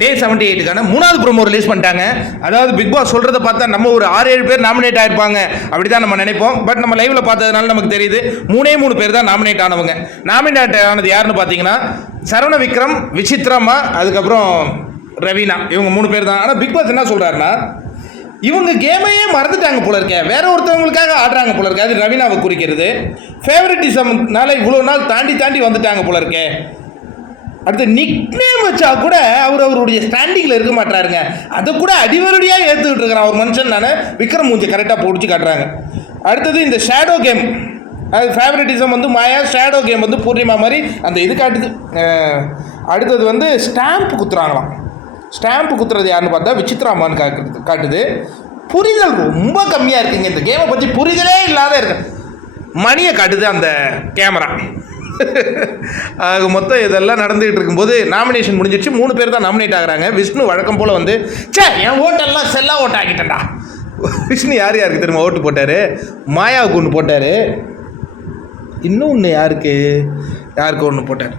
டே 78க்கான 3வது promo release பண்ணிட்டாங்க. அதாவது பிக் பாஸ் சொல்கிறத பார்த்தா நம்ம ஒரு 6-7 பேர் நாமினேட் ஆகிருப்பாங்க அப்படி தான் நம்ம நினைப்போம். பட் நம்ம லைவில் பார்த்ததுனால நமக்கு தெரியுது 3 பேர் தான் நாமினேட் ஆனவங்க. நாமினேட் ஆனது யாருன்னு பார்த்தீங்கன்னா சரவண விக்ரம், விசித்ரம்மா, அதுக்கப்புறம் ரவீனா, இவங்க 3 பேர் தான். ஆனால் பிக் பாஸ் என்ன சொல்கிறாருன்னா இவங்க கேமையே மறந்துட்டாங்க போல இருக்க, வேற ஒருத்தவங்களுக்காக ஆடுறாங்க போல இருக்க. அது ரவீனாவை குறிக்கிறது. ஃபேவரட்டிசம்னால இவ்வளோ நாள் தாண்டி வந்துட்டாங்க போல இருக்கே. அடுத்து நிக் நேம் வச்சா கூட அவருடைய ஸ்டாண்டிங்கில் இருக்க மாட்டாருங்க. அதை கூட அடிவரடியாக ஏற்றுக்கிட்டு இருக்கிறான் ஒரு மனுஷன். நான் விக்ரம் மூஞ்சி கரெக்டாக பிடிச்சி காட்டுறாங்க. அடுத்தது இந்த ஷேடோ கேம், அது ஃபேவரட்டிசம் வந்து மாயா, ஷேடோ கேம் வந்து பூர்ணிமா மாதிரி அந்த இது காட்டுது. அடுத்தது வந்து ஸ்டாம்ப் குத்துறாங்களாம். ஸ்டாம்ப் குத்துறது யாருன்னு பார்த்தா விசித்ராமான்னு காட்டுது. புரிதல் ரொம்ப கம்மியாக இருக்குங்க. இந்த கேமை பற்றி புரிதலே இல்லாத இருக்கு. மணியை காட்டுது அந்த கேமரா. ஆக மொத்தம் இதெல்லாம் நடந்துகிட்டு இருக்கும்போது நாமினேஷன் முடிஞ்சிடுச்சு. 3 பேர் தான் நாமினேட் ஆகுறாங்க. விஷ்ணு வழக்கம் போல் வந்து என் ஓட்டெல்லாம் செல்லா ஓட்டு ஆகிட்டேன்டா. விஷ்ணு யாருக்கு தெரியுமா ஓட்டு போட்டார்? மாயாவுக்கு ஒன்று போட்டார். இன்னும் ஒன்று யாருக்கு ஒன்று போட்டார்.